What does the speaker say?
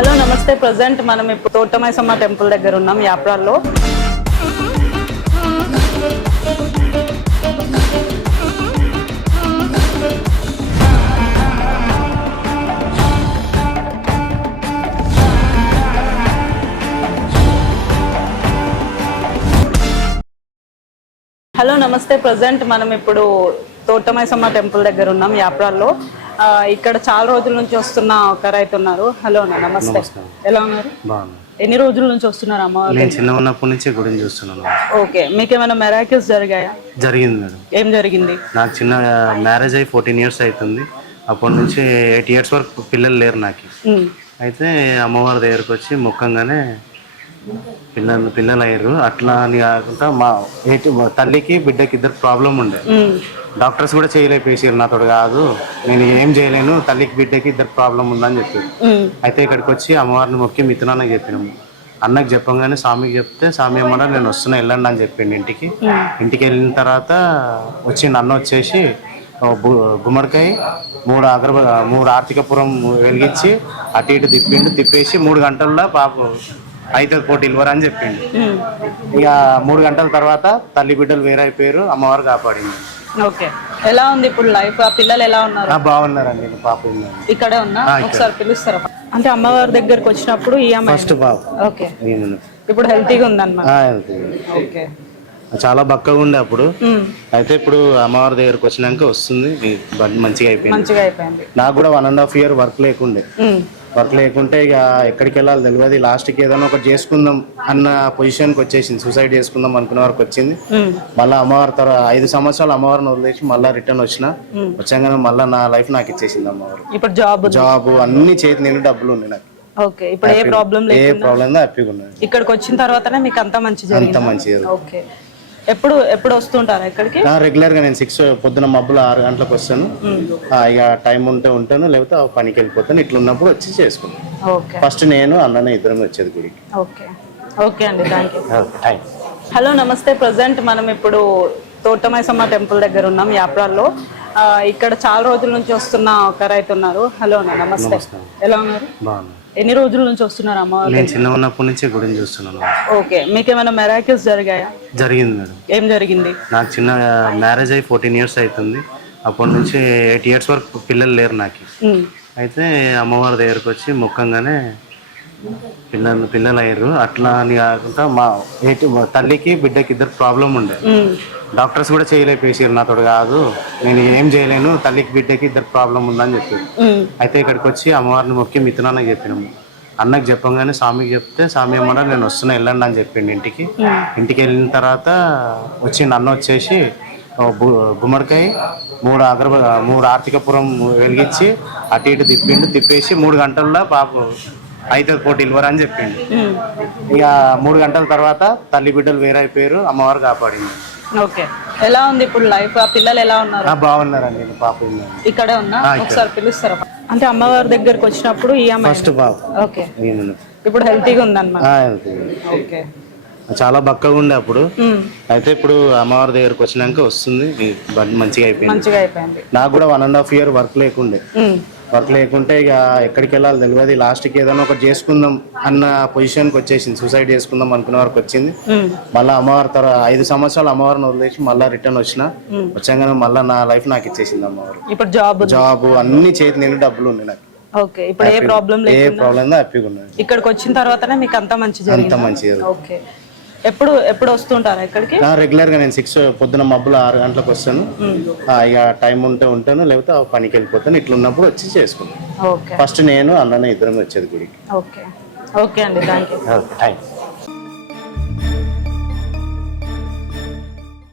Hello నమస్తే. Present మనం ఇప్పుడు తోటమైసమ్మ టెంపుల్ దగ్గర ఉన్నాం యాప్రాల్లో. హలో నమస్తే. ప్రజెంట్ మనం ఇప్పుడు తోటమైసమ్మ టెంపుల్ దగ్గర ఉన్నాం యాప్రాల్లో. ఇక్కడ చాలా రోజుల నుంచి వస్తున్న ఒక రైతు ఉన్నారు. హలో అన్న నమస్తే. ఎలా ఉన్నారు? ఎన్ని రోజుల నుంచి వస్తున్నారు అమ్మ? నేను చిన్న ఉన్నప్పటి నుంచి గుడిని చూస్తున్నాను. ఓకే మీకు ఏమైనా మెరాకిల్స్ జరిగాయా? జరిగింది మేడం. ఏం జరిగింది? నాకు చిన్న మ్యారేజ్ అయ్యి ఫోర్టీన్ ఇయర్స్ అవుతుంది. అప్పటి నుంచి ఎయిట్ ఇయర్స్ వరకు పిల్లలు లేరు నాకు. అయితే అమ్మవారి దగ్గరకు వచ్చి ముఖంగానే పిల్లలు పిల్లలు అయ్యారు అట్లా అని కాకుండా మా తల్లికి బిడ్డకి ఇద్దరు ప్రాబ్లం ఉండే. డాక్టర్స్ కూడా చేయలేపేసారు నాతో కాదు. నేను ఏం చేయలేను. తల్లికి బిడ్డకి ఇద్దరు ప్రాబ్లం ఉందని చెప్పారు. అయితే ఇక్కడికి వచ్చి అమ్మవారిని మొక్కి మిత్రునాన్నకి చెప్పినాము. అన్నకి చెప్పంగానే స్వామికి చెప్తే స్వామి అమ్మ నేను వస్తున్నా వెళ్ళండి అని చెప్పిండు ఇంటికి. ఇంటికి వెళ్ళిన తర్వాత వచ్చిండు అన్న వచ్చేసి గుమ్మడికాయ మూడు అగరబ మూడు ఆర్థికపురం వెలిగించి అటు ఇటు తిప్పిండు. తిప్పేసి మూడు గంటల్లో పాప అయితే కోటి ఇల్వరు అని చెప్పిండు. ఇక మూడు గంటల తర్వాత తల్లి బిడ్డలు వేరైపోయారు అమ్మవారు కాపాడింది. ఓకే. ఎలా ఉంది ఇప్పుడు లైఫ్ ఆ పిల్లలు ఎలా ఉన్నారు? బాగున్నారండి పాప. ఇక్కడే ఉన్నా? ఒకసారి పిలుస్తారా? అంటే అమ్మవారి దగ్గరకు వచ్చినప్పుడు ఈ అమ్మాయి ఫస్ట్ బాబు ఓకే. ఇప్పుడు హెల్తీగా ఉందన్నమాట. ఓకే. చాలా బక్కగా ఉండే అప్పుడు. అయితే ఇప్పుడు అమ్మవారి దగ్గరకు వచ్చినాక వస్తుంది. మంచిగా అయిపోయింది. మంచిగా అయిపోయింది. నాకు కూడా one and half year work లేకుండే. వర్క్ లేకుంటే ఇక ఎక్కడికి వెళ్ళాలి తెలియదు లాస్ట్కి ఏదైనా ఒకటి చేసుకుందాం అన్న పొజిషన్కి వచ్చేసింది. సూసైడ్ చేసుకుందాం అనుకునే వరకు వచ్చింది. మళ్ళీ అమ్మవారి తర్వాత ఐదు సంవత్సరాలు అమ్మవారిని వదిలేసి మళ్ళీ రిటర్న్ వచ్చిన. వచ్చాగానే మళ్ళీ నా లైఫ్ నాకు ఇచ్చేసింది అమ్మవారు. ఇప్పుడు జాబ్ జాబ్ అన్ని చేతి నిండి డబ్బులు ఉన్నాయి నాకు. ఓకే. ఇప్పుడు ఏ ప్రాబ్లం ఏ ప్రాబ్లం హ్యాపీగా ఉన్నది ఇక్కడికి వచ్చిన తర్వాతనే మీకు అంతా మంచి అంత ఓకే. ఎప్పుడు ఎప్పుడు వస్తుంటారా ఇక్కడికి? రెగ్యులర్గా నేను సిక్స్ పొద్దున మబ్బులు ఆరు గంటలకు వస్తాను. ఇక టైం ఉంటే ఉంటాను లేకపోతే పనికి వెళ్ళిపోతాను. ఇట్లా ఉన్నప్పుడు వచ్చి చేసుకుంటాను. ఫస్ట్ నేను అన్ననే ఇద్దరం వచ్చేది గుడికి. ఓకే. ఓకే అండి థ్యాంక్ యూ. హలో నమస్తే. ప్రజెంట్ మనం ఇప్పుడు తోటమైసమ్మ టెంపుల్ దగ్గర ఉన్నాం యాప్రాల్లో. ఇక్కడ చాలా రోజుల నుంచి వస్తున్న ఒక రైతు ఉన్నారు. హలో అన్న నమస్తే. ఎలా ఉన్నారు? ఎన్ని రోజుల నుంచి వస్తున్నారు అమ్మ? నేను చిన్న ఉన్నప్పటి నుంచి గుడిని చూస్తున్నాను. ఓకే మీకు ఏమైనా మెరాకిల్స్ జరిగాయా? జరిగింది మేడం. ఏం జరిగింది? నాకు చిన్న మ్యారేజ్ అయ్యి ఫోర్టీన్ ఇయర్స్ అవుతుంది. అప్పటి నుంచి ఎయిట్ ఇయర్స్ వరకు పిల్లలు లేరు నాకు. అయితే అమ్మవారి దగ్గరకు వచ్చి ముఖంగానే పిల్లలు పిల్లలు అయ్యారు. అట్లా అని కాకుండా మా తల్లికి బిడ్డకి ఇద్దరు ప్రాబ్లం ఉండే. డాక్టర్స్ కూడా చేయలేపేసారు నాతో కాదు. నేను ఏం చేయలేను. తల్లికి బిడ్డకి ఇద్దరు ప్రాబ్లం ఉందని చెప్పారు. అయితే ఇక్కడికి వచ్చి అమ్మవారిని మొక్కి మిత్రునాన్నకి చెప్పినాము. అన్నకి చెప్పంగానే స్వామికి చెప్తే స్వామి అమ్మ నేను వస్తున్నా వెళ్ళండి అని చెప్పిండు ఇంటికి. ఇంటికి వెళ్ళిన తర్వాత వచ్చిండు అన్న వచ్చేసి గుమ్మడికాయ మూడు అగరబ మూడు ఆర్థికపురం వెలిగించి అటు ఇటు తిప్పిండు. తిప్పేసి మూడు గంటల్లో పాప అయితే కోటి ఇల్వరు అని చెప్పిండు. ఇక మూడు గంటల తర్వాత తల్లి బిడ్డలు వేరైపోయారు. అమ్మవారు కాపాడింది. ఓకే. ఎలా ఉంది ఇప్పుడు లైఫ్? ఆ పిల్లలు ఎలా ఉన్నారు? బాగున్నారండి. పాప. ఇక్కడే ఉన్నా? ఒకసారి పిలుస్తారా? అంటే అమ్మవారి దగ్గరకు వచ్చినప్పుడు ఈ అమ్మాయి ఫస్ట్ బాబు ఓకే. ఇప్పుడు హెల్తీగా ఉందన్నమాట. ఓకే. చాలా బక్కగా ఉండే అప్పుడు. అయితే ఇప్పుడు అమ్మవారి దగ్గరకు వచ్చినాక వస్తుంది. మంచిగా అయిపోయింది. మంచిగా అయిపోయింది. నాకు కూడా one and half year work లేకుండే. వర్క్ లేకుంటే ఇక ఎక్కడికి వెళ్ళాలి తెలియదు. లాస్ట్కి ఏదైనా ఒకటి చేసుకుందాం అన్న పొజిషన్కి వచ్చేసింది. సూసైడ్ చేసుకుందాం అనుకునే వరకు వచ్చింది. మళ్ళీ అమ్మవారి తర్వాత ఐదు సంవత్సరాలు అమ్మవారిని వదిలేసి మళ్ళీ రిటర్న్ వచ్చిన వచ్చాగానే మళ్ళీ నా లైఫ్ నాకు ఇచ్చేసింది అమ్మవారు. ఇప్పుడు జాబ్ జాబ్ అన్ని చేతి నిండి డబ్బులు ఉన్నాయి నాకు. ఓకే. ఇప్పుడు ఏ ప్రాబ్లం ఏ లేదు ప్రాబ్లం హ్యాపీగా ఉన్నది ఇక్కడికి వచ్చిన తర్వాతనే మీకు అంతా మంచి అంత మంచిగా ఓకే. ఎప్పుడు ఎప్పుడు వస్తుంటారా ఇక్కడికి? రెగ్యులర్గా నేను సిక్స్ పొద్దున మబ్బులు ఆరు గంటలకు వస్తాను. ఆ, ఇక టైం ఉంటే ఉంటాను లేకపోతే ఆ పనికి వెళ్ళిపోతాను. ఇట్లా ఉన్నప్పుడు వచ్చి చేసుకుంటాను. ఓకే. ఫస్ట్ నేను అన్ననే ఇద్దరం వచ్చేది గుడికి. ఓకే. ఓకే అండి థ్యాంక్ యూ థ్యాంక్